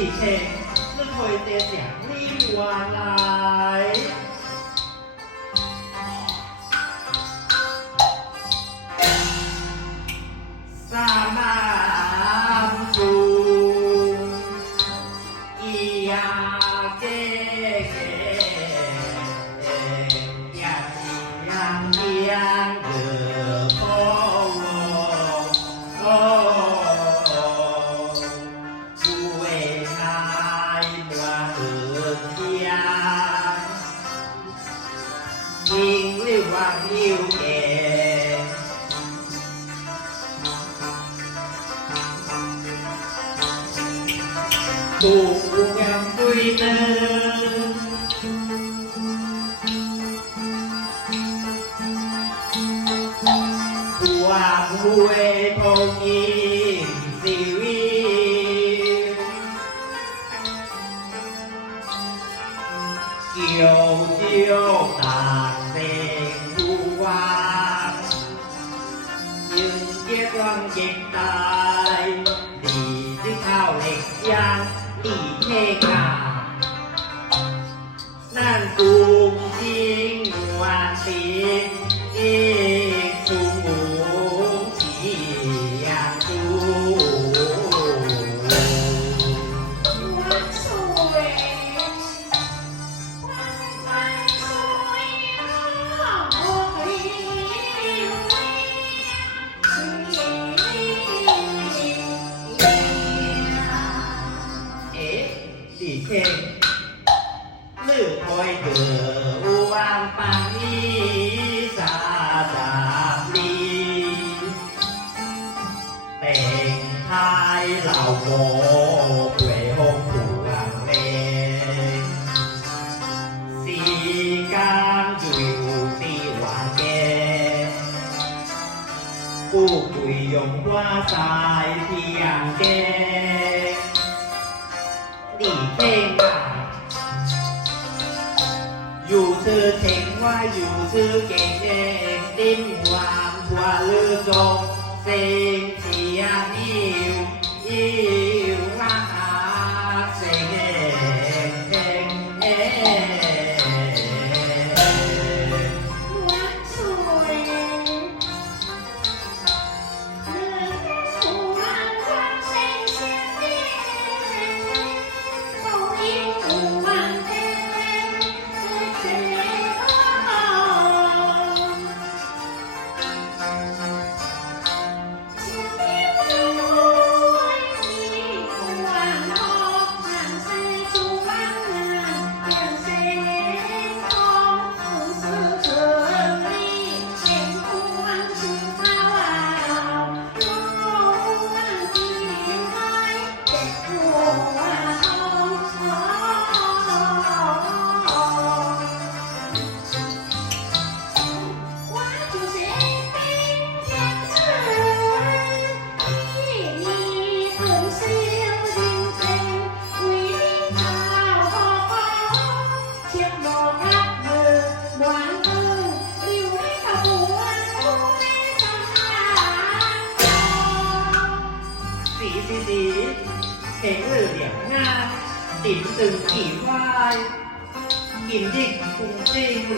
ฉีเช่นเรื่องเคยเจียเสียงรีวานไล tu quan quy tâm qua vui phong y chiều chiều tàn đèn du qua những chiếc quan dịch 刚就的话耶，不会用多在天界，你听啊，有时听话，有时给人听话，话里中生气呀，你有。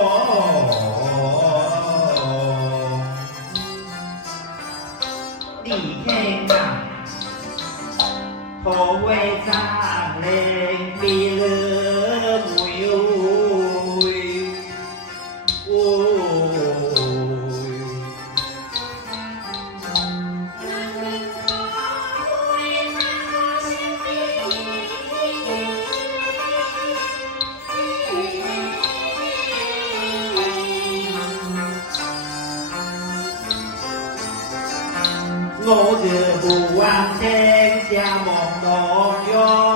哦。Oh, ngô đường bù quang sen cha một đồ gió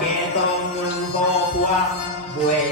kẻ tông ngưng khó quang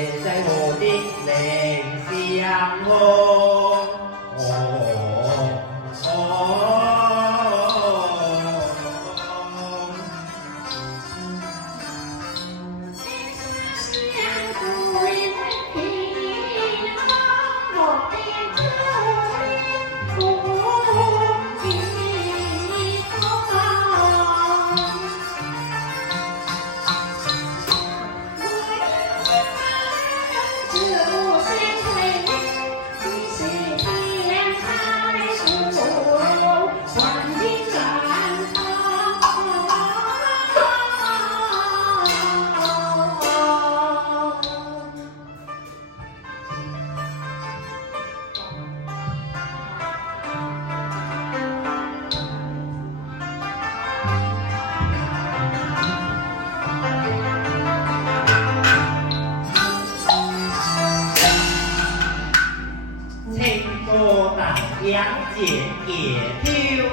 杨戬也挑，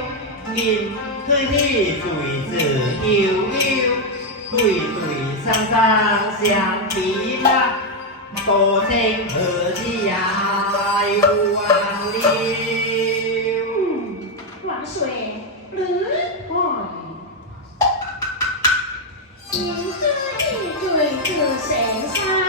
见他衣裳是悠悠，对对双双相比拉，多情何其呀忘了。万岁，吕后，今生一醉可神伤。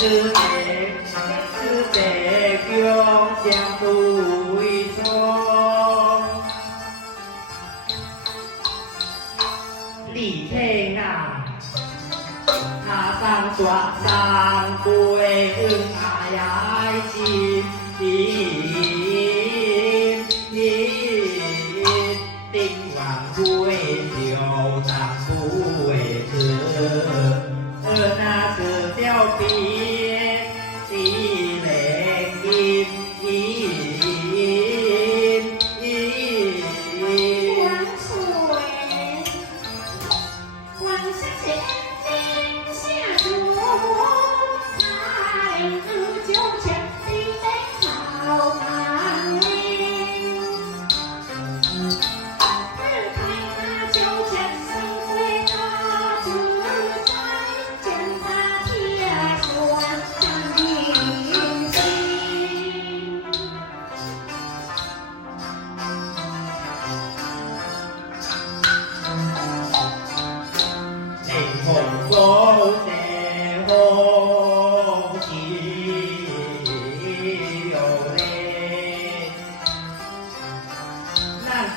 世界，世界中相处为重。立体啊，他上刷上不会恩爱心。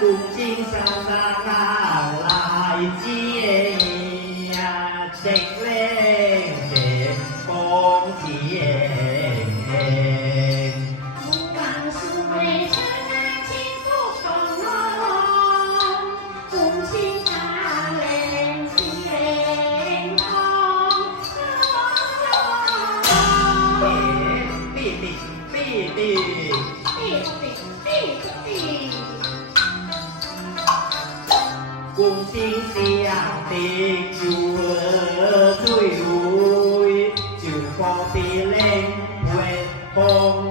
cùng chim xa xa ta lại chia nhà chạy lên để con thiên hèn càng xuống về chơi ra chim phúc còn ngon cùng chim 心事暗地追，追悔就告别冷月光。